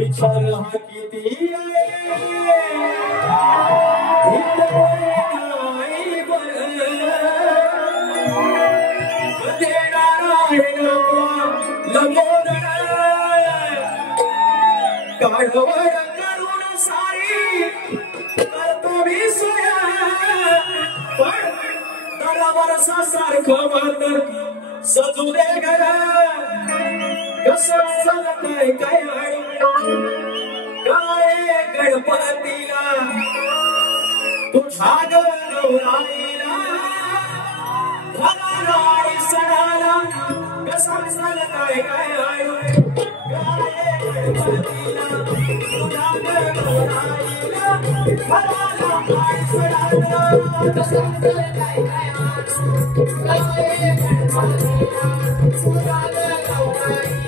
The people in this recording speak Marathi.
विचार हा किती काढवड करून सारी करतो मी सोया पण दरवर्षा सारखं मात्र सजू दे घर कसं चालतंय काय काय गणपतीला तुझ्या गौराईला घराला आणि सणाला कसं चालतंय काय गणपतीला तुझ्या गौराईला घराला आणि सणाला कसं चालतंय काय गणपतीला तुझ्या गौराईला